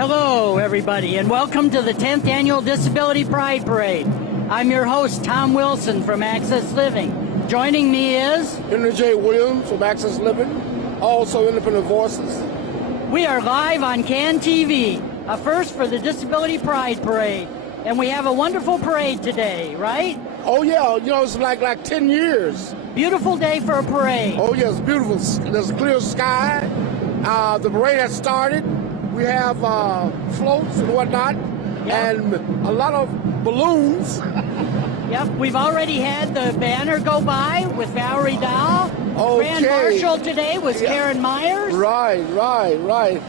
Hello, everybody, and welcome to the 10th Annual Disability Pride Parade. I'm your host, Tom Wilson from Access Living. Joining me is Henry J. Williams from Access Living, also Independent Voices. We are live on CAN TV, a first for the Disability Pride Parade. And we have a wonderful parade today, right? Oh, yeah, you know, it's like 10 years. Beautiful day for a parade. Oh, yes, beautiful. There's a clear sky. The parade has started. We have floats and whatnot, and a lot of balloons. Yep, we've already had the banner go by with Valerie Dow. Okay. Grand Marshal today was Karen Myers. Right.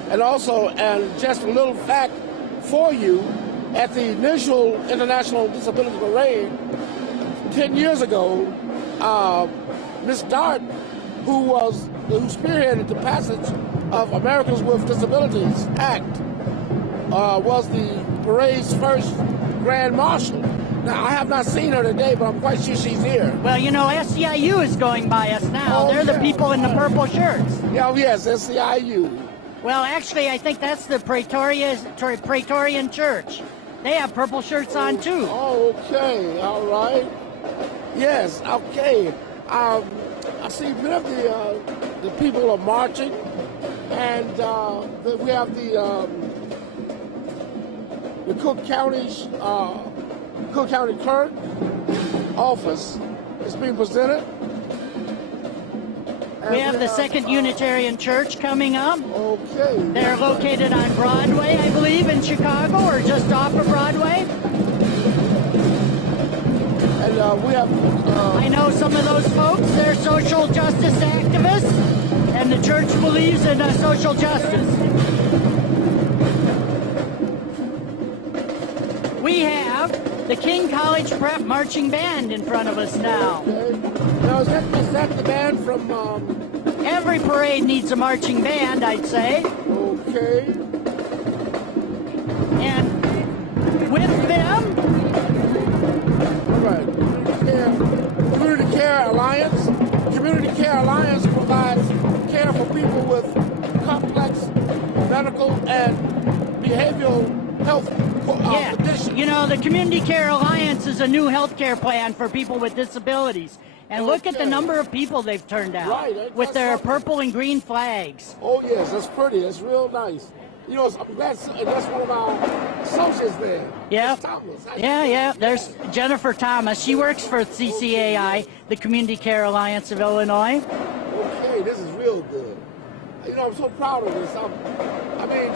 And also, and just a little fact for you, at the initial International Disability Parade 10 years ago, Miss Dart, who spearheaded the passage of Americans with Disabilities Act, was the parade's first Grand Marshal. Now, I have not seen her today, but I'm quite sure she's here. Well, you know, SCIU is going by us now. Oh, They're the people in the purple shirts. Oh, yes, SCIU. Well, actually, I think that's the Praetorian Church. They have purple shirts on, too. Oh, okay, all right. Yes, okay. I see many of the people are marching, and we have the Cook County Clerk office is being presented. We have the Second Unitarian Church coming up. Okay. They're located on Broadway, I believe, in Chicago, or just off of Broadway. And we have... I know some of those folks. They're social justice activists, and the church believes in social justice. We have the King College Prep Marching Band in front of us now. Okay. Now, is that the band from... Every parade needs a marching band, I'd say. Okay. And with them... All right. Community Care Alliance. Community Care Alliance provides care for people with complex medical and behavioral health conditions. You know, the Community Care Alliance is a new health care plan for people with disabilities. And look at the number of people they've turned out with their purple and green flags. Oh, yes, that's pretty. That's real nice. You know, I'm glad that's one of our associates there. Yeah. Thomas. Yeah. There's Jennifer Thomas. She works for CCAI, the Community Care Alliance of Illinois. Okay, this is real good. You know, I'm so proud of this. I mean,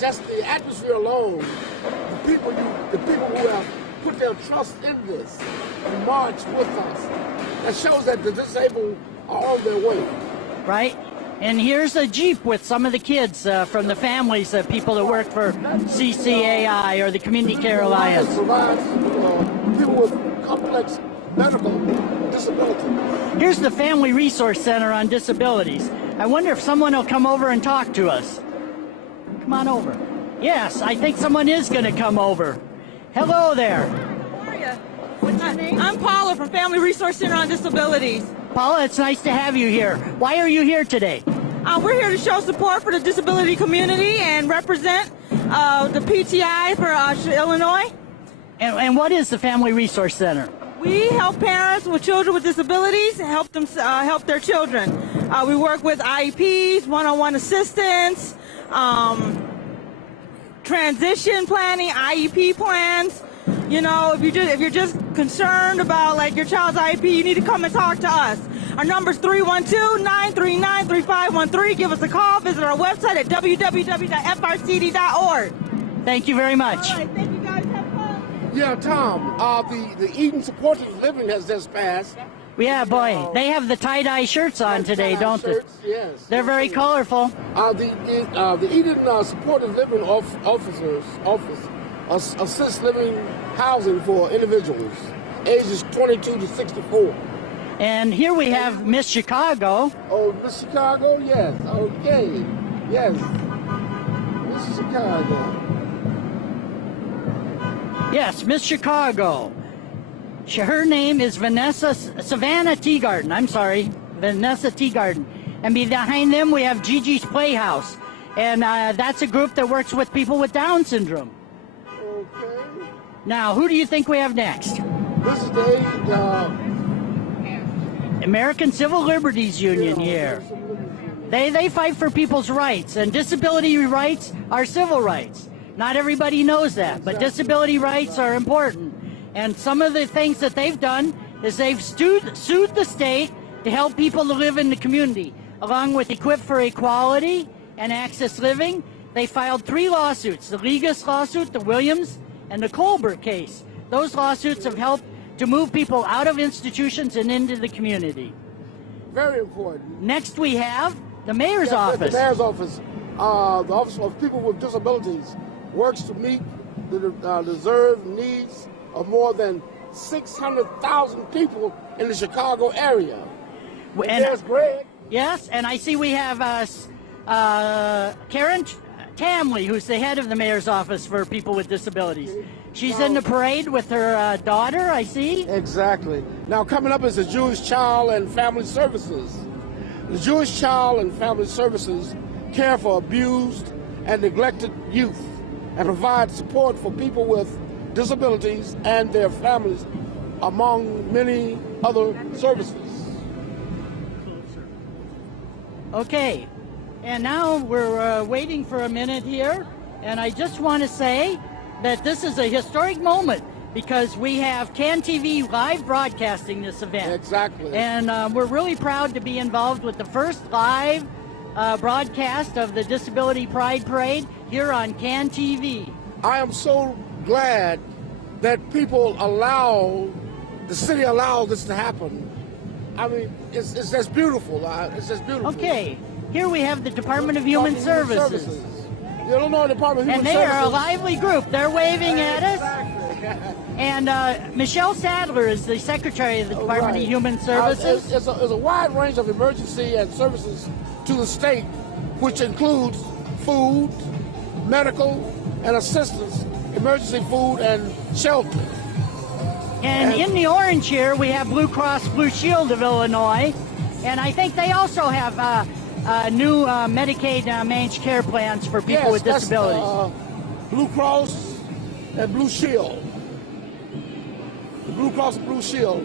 just the atmosphere alone, the people who have put their trust in this and march with us, that shows that the disabled are on their way. Right. And here's a Jeep with some of the kids from the families of people that work for CCAI or the Community Care Alliance. Provides people with complex medical disability. Here's the Family Resource Center on Disabilities. I wonder if someone will come over and talk to us. Come on over. Yes, I think someone is going to come over. Hello there. How are you? What's your name? I'm Paula from Family Resource Center on Disabilities. Paula, it's nice to have you here. Why are you here today? We're here to show support for the disability community and represent the PTI for Illinois. And what is the Family Resource Center? We help parents with children with disabilities and help them help their children. We work with IEPs, one-on-one assistance, transition planning, IEP plans. You know, if you're just concerned about like your child's IEP, you need to come and talk to us. Our number is 312-939-3513. Give us a call. Visit our website at www.frcd.org. Thank you very much. All right, thank you guys. Have fun. Yeah, Tom, the Eden Supported Living has just passed. Yeah, boy, they have the tie-dye shirts on today, don't they? Yes. They're very colorful. The Eden Supported Living office assists living housing for individuals ages 22 to 64. And here we have Miss Chicago. Oh, Miss Chicago, yes. Okay, yes. Miss Chicago. Yes, Miss Chicago. Her name is Savannah Teagarden. I'm sorry, Vanessa Teagarden. And behind them we have Gigi's Playhouse. And that's a group that works with people with Down syndrome. Okay. Now, who do you think we have next? This is the American Civil Liberties Union here. They fight for people's rights, and disability rights are civil rights. Not everybody knows that, but disability rights are important. And some of the things that they've done is they've sued the state to help people to live in the community. Along with Equip for Equality and Access Living, they filed 3 lawsuits: the Legis lawsuit, the Williams, and the Colbert case. Those lawsuits have helped to move people out of institutions and into the community. very important. Next we have the mayor's office. The mayor's office, the Office of People with Disabilities, works to meet the deserved needs of more than 600,000 people in the Chicago area. And There's Greg. yes, and I see we have Karen Tamley, who's the head of the mayor's office for people with disabilities. She's in the parade with her daughter, I see. Exactly. Now coming up is the Jewish Child and Family Services. The Jewish Child and Family Services care for abused and neglected youth and provide support for people with disabilities and their families, among many other services. Okay, and now we're waiting for a minute here, and I just want to say that this is a historic moment because we have CAN TV live broadcasting this event. Exactly. And we're really proud to be involved with the first live broadcast of the Disability Pride Parade here on CAN TV. I am so glad that people the city allows this to happen. I mean, it's just beautiful. It's just beautiful. Okay, here we have the Department of Human Services. The Illinois Department of And Human they Services. are a lively group. They're waving at us. And Michelle Sadler is the Secretary of the Department of Human Services. It's a wide range of emergency and services to the state, which includes food, medical, and assistance, emergency food, and shelter. And in the orange here, we have Blue Cross Blue Shield of Illinois. And I think they also have new Medicaid managed care plans for people with disabilities. That's, Blue Cross and Blue Shield. The Blue Cross and Blue Shield,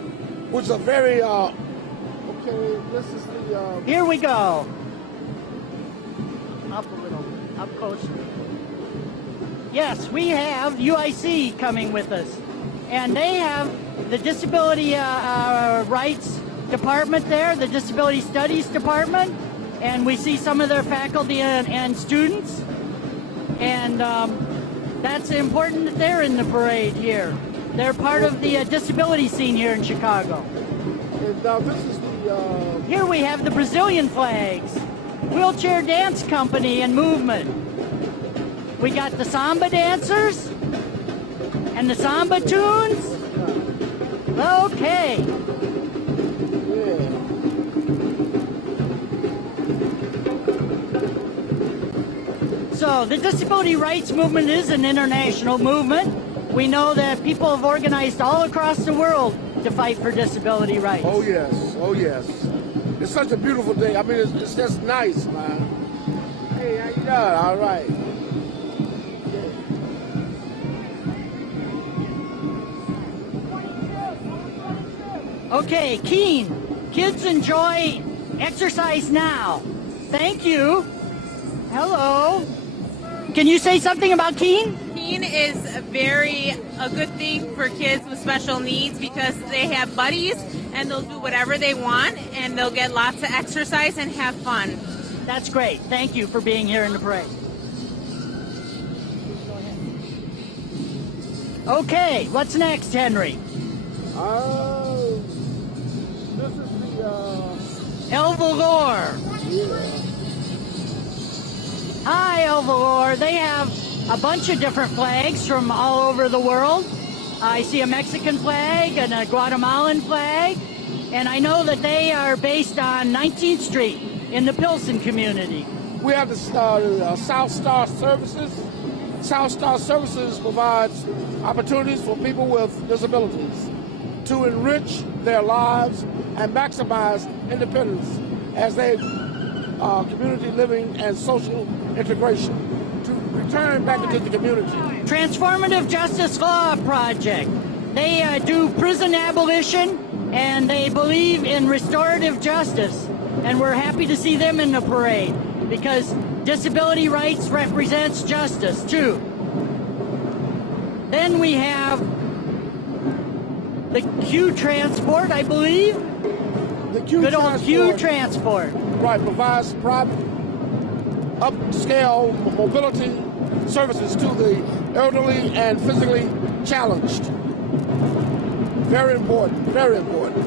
which is a very, okay, this is the... Here we go. Up a little, up closer. Yes, we have UIC coming with us. And they have the Disability Rights Department there, the Disability Studies Department. And we see some of their faculty and students. And that's important that they're in the parade here. They're part of the disability scene here in Chicago. And now this is the... Here we have the Brazilian flags, Wheelchair Dance Company and Movement. We got the samba dancers and the samba tunes. Okay. So the disability rights movement is an international movement. We know that people have organized all across the world to fight for disability rights. Oh yes, oh yes. It's such a beautiful day. I mean, it's just nice, man. Hey, how you doing? All right. Okay, Keen, kids enjoy exercise now. Thank you. Hello. Can you say something about Keen? Keen is a good thing for kids with special needs because they have buddies and they'll do whatever they want and they'll get lots of exercise and have fun. That's great. Thank you for being here in the parade. Okay, what's next, Henry? This is the, El Valor. yeah. Hi, El Valor. They have a bunch of different flags from all over the world. I see a Mexican flag and a Guatemalan flag. And I know that they are based on 19th Street in the Pilsen community. We have the South Star Services. South Star Services provides opportunities for people with disabilities to enrich their lives and maximize independence as they community living and social integration, to return back into the community. Transformative Justice Law Project. They do prison abolition, and they believe in restorative justice. And we're happy to see them in the parade, because disability rights represents justice, too. Then we have the Q Transport, I believe. The Q Good old Transport, Q Transport. right, provides private upscale mobility services to the elderly and physically challenged. Very important, very important.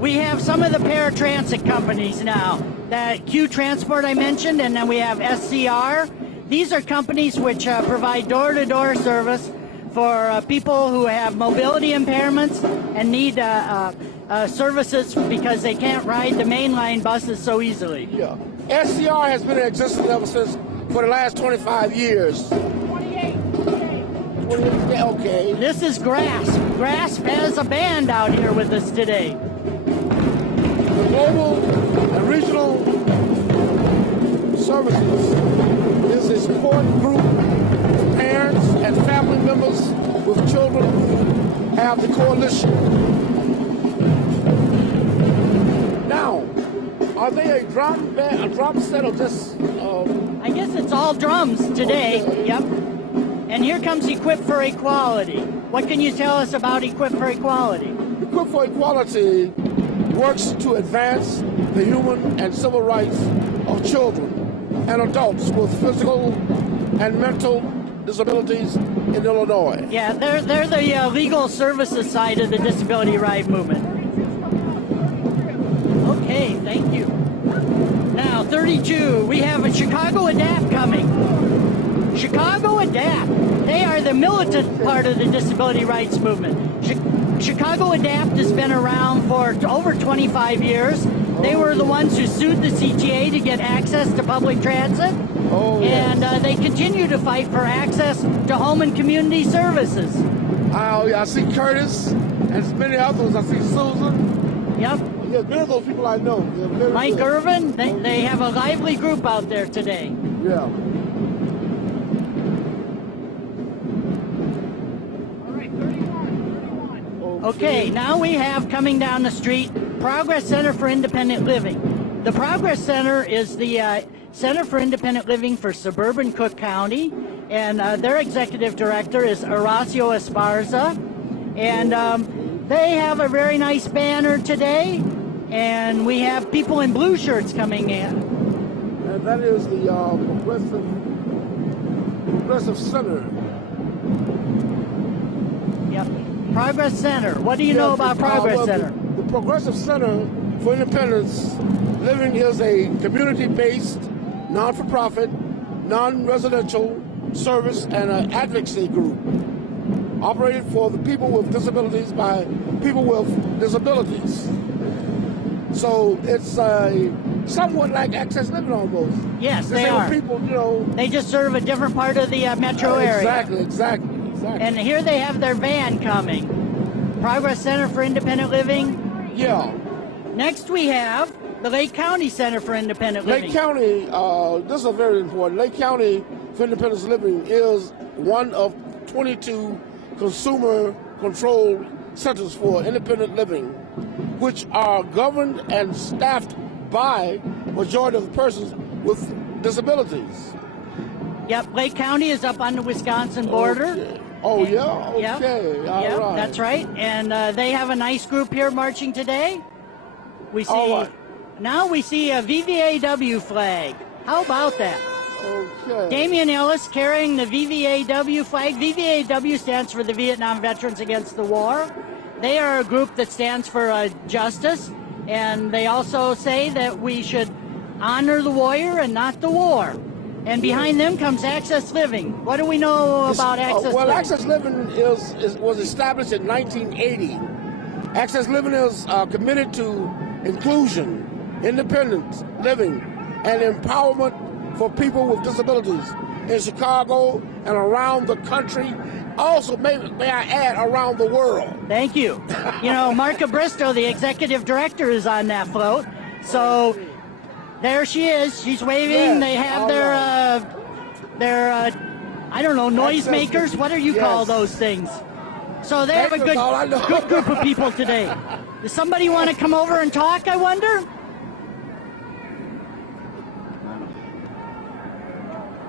We have some of the paratransit companies now. That Q Transport I mentioned, and then we have SCR. These are companies which provide door-to-door service for people who have mobility impairments and need services because they can't ride the mainline buses so easily. Yeah. SCR has been in existence ever since for the last 25 years. 28, okay. This is GRASP. GRASP has a band out here with us today. The global and regional services is a support group for parents and family members with children who have the coalition. Now, are they a drum band, a drum set, or just? I guess it's all drums today. Okay. Yep. And here comes Equip for Equality. What can you tell us about Equip for Equality? Equip for Equality works to advance the human and civil rights of children and adults with physical and mental disabilities in Illinois. Yeah, they're the legal services side of the disability right movement. Okay, thank you. Now, 32, we have a Chicago Adapt coming. Chicago Adapt. They are the militant part of the disability rights movement. Chicago Adapt has been around for over 25 years. They were the ones who sued the CTA to get access to public transit. And they continue to fight for access to home and community services. I see Curtis and many others. I see Susan. Yep. Yeah, many of those people I know. Mike Irvin, they have a lively group out there today. Yeah. Okay, now we have coming down the street Progress Center for Independent Living. The Progress Center is the Center for Independent Living for suburban Cook County, and their executive director is Horacio Esparza. And they have a very nice banner today, and we have people in blue shirts coming in. And that is the Progressive Center. Yep. Progress Center. What do you know about Progress Center? The Progressive Center for Independence Living is a community-based, non-for-profit, non-residential service and an advocacy group operated for the people with disabilities by people with disabilities. So it's somewhat like Access Living almost. Yes, they are. People, you know. They just serve a different part of the metro area. Exactly. And here they have their van coming. Progress Center for Independent Living. Yeah. Next we have the Lake County Center for Independent Living. Lake County, this is very important. Lake County for Independent Living is one of 22 consumer-controlled centers for independent living, which are governed and staffed by majority of persons with disabilities. Yep, Lake County is up on the Wisconsin border. Okay. Oh, yeah? Okay. Yep. All Yep, right. that's right. And they have a nice group here marching today. We see All right. Now we see a VVAW flag. How about that? Okay. Damian Ellis carrying the VVAW flag. VVAW stands for the Vietnam Veterans Against the War. They are a group that stands for justice, and they also say that we should honor the warrior and not the war. And behind them comes Access Living. What do we know about Access well, Living? Access Living was established in 1980. Access Living is committed to inclusion, independence, living, and empowerment for people with disabilities in Chicago and around the country. Also, may I add, around the world. Thank you. You know, Mark Bristow, the executive director, is on that float. So There she is. She's waving. Yes, They have all their I don't know, noisemakers. What do you call Yes. those things? So they have a That's all I know. good group of people today. Does somebody want to come over and talk, I wonder?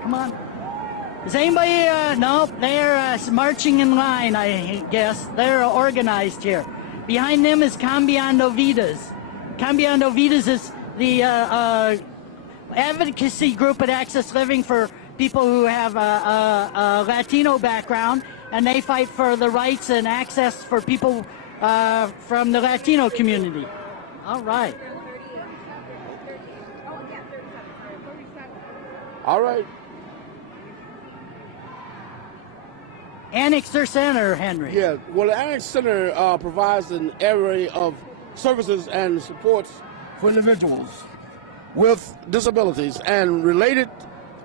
Come on. Is anybody, no, they're marching in line, I guess. They're organized here. Behind them is Cambiando Vidas. Cambiando Vidas is the advocacy group at Access Living for people who have a Latino background, and they fight for the rights and access for people from the Latino community. All right. All right. Annexer Center, Henry. Yeah, well, the Annex Center provides an array of services and supports for individuals with disabilities and related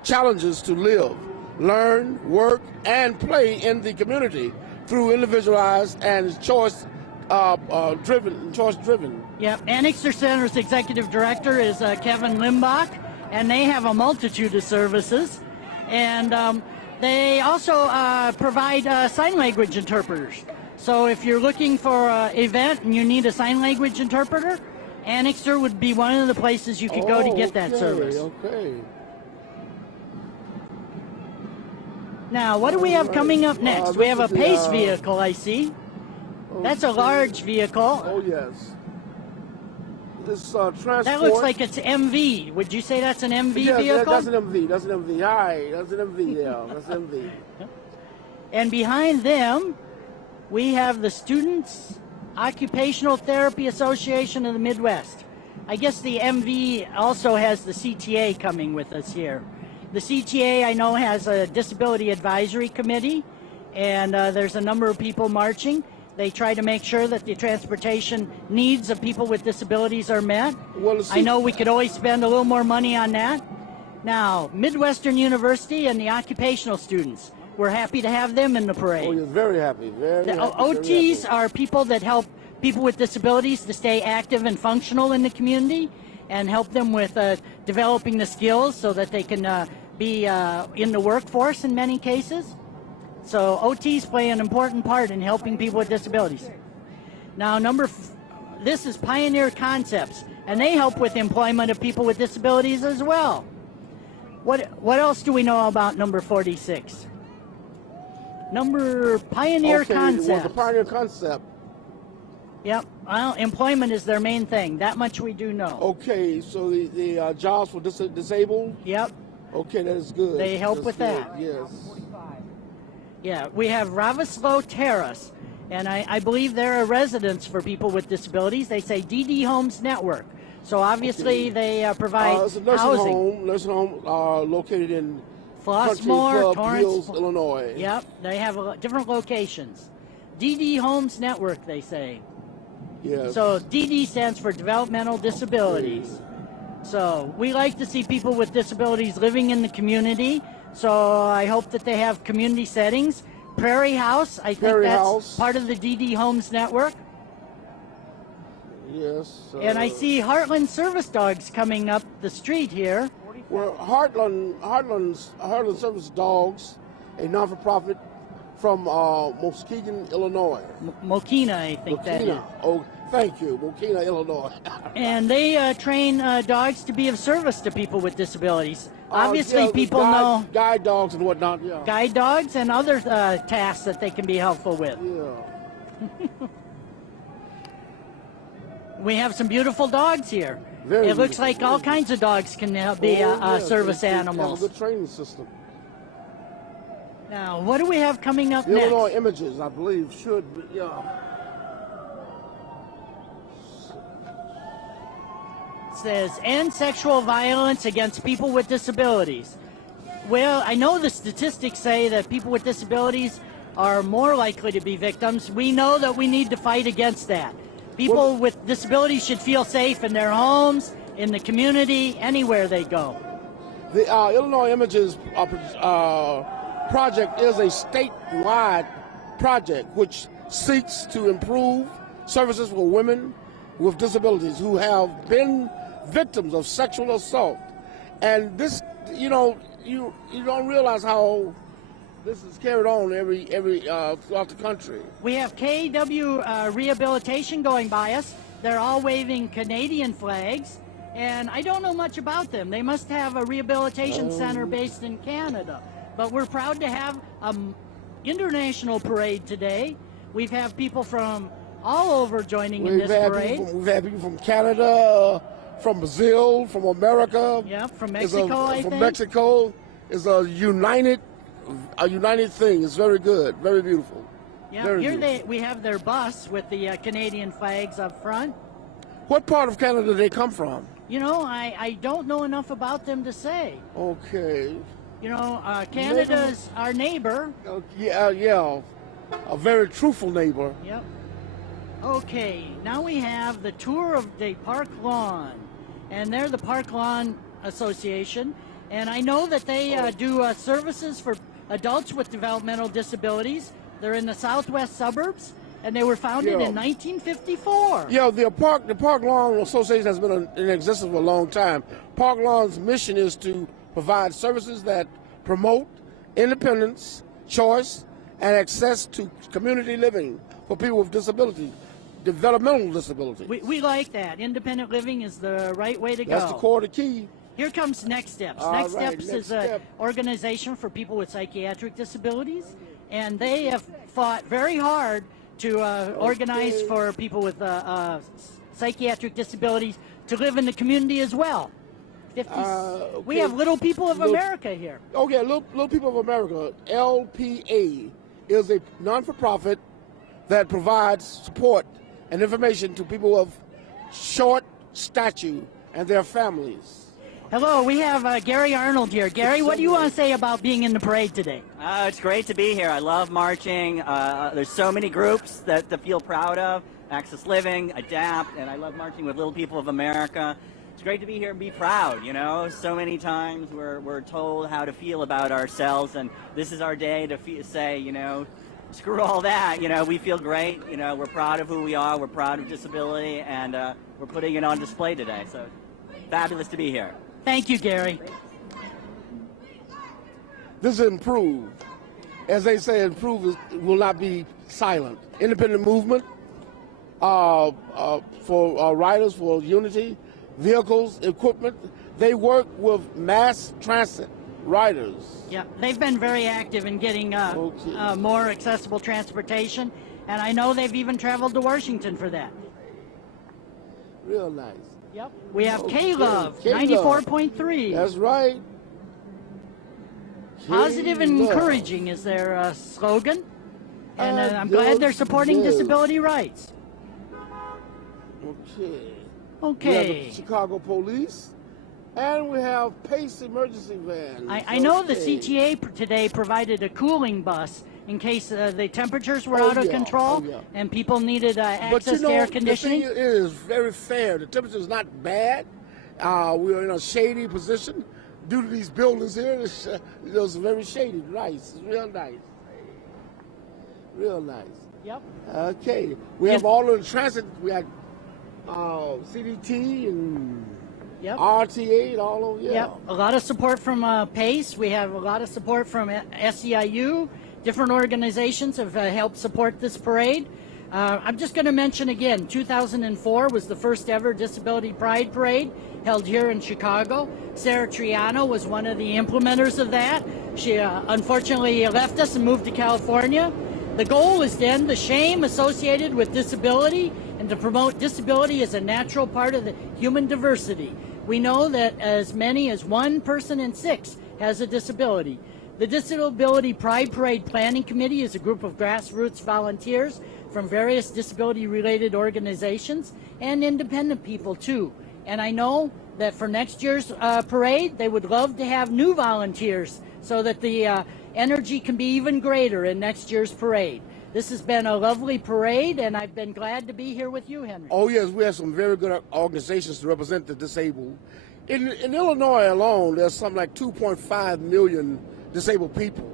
challenges to live, learn, work, and play in the community through individualized and choice-driven. Yep. Annexer Center's executive director is Kevin Limbach, and they have a multitude of services. And they also provide sign language interpreters. So if you're looking for an event and you need a sign language interpreter, Annexer would be one of the places you could go to get that service. Okay. Now, what do we have coming up next? We have a PACE vehicle, I see. That's a large vehicle. Oh, yes. This transport. That looks like it's MV. Would you say that's an MV vehicle? That's an MV. That's an MV. Hi, that's an MV. Yeah, that's an MV. And behind them, we have the Students Occupational Therapy Association of the Midwest. I guess the MV also has the CTA coming with us here. The CTA, I know, has a Disability Advisory Committee, and there's a number of people marching. They try to make sure that the transportation needs of people with disabilities are met. Well, I know we could always spend a little more money on that. Now, Midwestern University and the occupational students, we're happy to have them in the parade. Oh, you're very happy. Very The happy, OTs very happy. are people that help people with disabilities to stay active and functional in the community and help them with developing the skills so that they can be in the workforce in many cases. So OTs play an important part in helping people with disabilities. Now, this is Pioneer Concepts, and they help with employment of people with disabilities as well. What else do we know about number 46? Pioneer Concepts. Well, the Pioneer Concept. Yep. Well, employment is their main thing. That much we do know. Okay, so the jobs for disabled. Yep. Okay, that is good. They help That's with good. that. Yes. Yeah, we have Ravaslo Terrace, and I believe they're a residence for people with disabilities. They say DD Homes Network. So obviously they provide it's a nursing housing. Nursing home located in Flossmoor, Country Club Torrance, Hills, Illinois. Yep, they have different locations. DD Homes Network, they say. Yes. So DD stands for Developmental Disabilities. So we like to see people with disabilities living in the community. So I hope that they have community settings. Prairie House, I think that's part of the DD Homes Network. Yes. And I see Heartland Service Dogs coming up the street here. Well, Heartland Service Dogs, a non-for-profit from Muskegon, Illinois. Mokina, I think that is. Mokina. Oh, thank you, Mokina, Illinois. And they train dogs to be of service to people with disabilities. Obviously, yeah, people know guide dogs and whatnot. Yeah. guide dogs and other tasks that they can be helpful with. Yeah. We have some beautiful dogs here. Very It looks beautiful. like all kinds of dogs can be yes, service they animals. have a good training system. Now, what do we have coming up The next? Illinois Images, I believe, should be, yeah. It says, end sexual violence against people with disabilities. Well, I know the statistics say that people with disabilities are more likely to be victims. We know that we need to fight against that. People with disabilities should feel safe in their homes, in the community, anywhere they go. The Illinois Images project is a statewide project which seeks to improve services for women with disabilities who have been victims of sexual assault. And this, you don't realize how this is carried on every throughout the country. We have KW Rehabilitation going by us. They're all waving Canadian flags, and I don't know much about them. They must have a rehabilitation center based in Canada. But we're proud to have an international parade today. We've had people from all over joining in this parade. We've had people from Canada, from Brazil, from America. Yeah, from Mexico, I think. From Mexico. It's a united thing. It's very good, very beautiful. Yeah, very here beautiful. we have their bus with the Canadian flags up front. What part of Canada do they come from? I don't know enough about them to say. Okay. Canada's our neighbor. Yeah. A very truthful neighbor. Yep. Okay, now we have the tour of the Park Lawn, and they're the Park Lawn Association, and I know that they do services for adults with developmental disabilities. They're in the southwest suburbs, and they were founded in 1954. Yeah, the Park Lawn Association has been in existence for a long time. Park Lawn's mission is to provide services that promote independence, choice, and access to community living for people with disabilities, developmental disabilities. We like that. Independent living is the right way to go. That's the core, the key. Here comes Next Steps. All Next right, Steps Next is an Step. organization for people with psychiatric disabilities, and they have fought very hard to organize for people with psychiatric disabilities to live in the community as well. We have Little People of America here. Okay, Little People of America, LPA, is a non-for-profit that provides support and information to people of short stature and their families. Hello, we have Gary Arnold here. Gary, what do you want to say about being in the parade today? It's great to be here. I love marching. There's so many groups that to feel proud of. Access Living, Adapt, and I love marching with Little People of America. It's great to be here and be proud, So many times we're told how to feel about ourselves, and this is our day to say, screw all that. We feel great. We're proud of who we are. We're proud of disability, and we're putting it on display today. So fabulous to be here. Thank you, Gary. This is Improve. As they say, Improve will not be silent. Independent movement for riders, for Unity, vehicles, equipment. They work with mass transit riders. Yeah, they've been very active in getting more accessible transportation, and I know they've even traveled to Washington for that. Real nice. Yep. We have K-Love, K-Love. 94.3. That's right. Positive and K-Love. encouraging is their slogan, and I'm good, glad they're supporting good. disability rights. Okay. Okay. We have the Chicago Police, and we have PACE emergency vans. I know the CTA today provided a cooling bus in case the temperatures were out of control and people needed access to air conditioning. The thing is very fair. The temperature is not bad. We're in a shady position due to these buildings here. It's very shady. Nice. It's real nice. Real nice. Yep. Okay. We have all of the transit. We had CDT and RTA and all over. Yeah. Yep. A lot of support from PACE. We have a lot of support from SEIU. Different organizations have helped support this parade. I'm just going to mention again, 2004 was the first ever Disability Pride Parade held here in Chicago. Sarah Triano was one of the implementers of that. She unfortunately left us and moved to California. The goal is to end the shame associated with disability and to promote disability as a natural part of the human diversity. We know that as many as 1 person in 6 has a disability. The Disability Pride Parade Planning Committee is a group of grassroots volunteers from various disability-related organizations and independent people, too. And I know that for next year's parade, they would love to have new volunteers so that the energy can be even greater in next year's parade. This has been a lovely parade, and I've been glad to be here with you, Henry. Oh, yes, we have some very good organizations to represent the disabled. In Illinois alone, there's something like 2.5 million disabled people.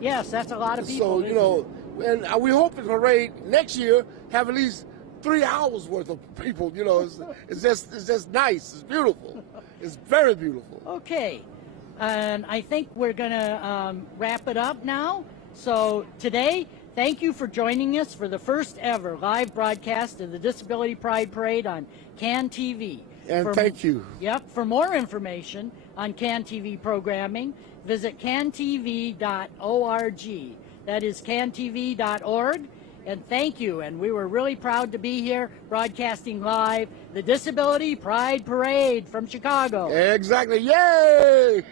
Yes, that's a lot of people. So, and we hope the parade next year have at least 3 hours worth of people. You know, it's just nice. It's beautiful. It's very beautiful. Okay, and I think we're going to wrap it up now. So today, thank you for joining us for the first ever live broadcast of the Disability Pride Parade on CAN TV. And thank you. Yep. For more information on CAN TV programming, visit cantv.org. That is cantv.org. And thank you. And we were really proud to be here broadcasting live the Disability Pride Parade from Chicago. Exactly. Yay!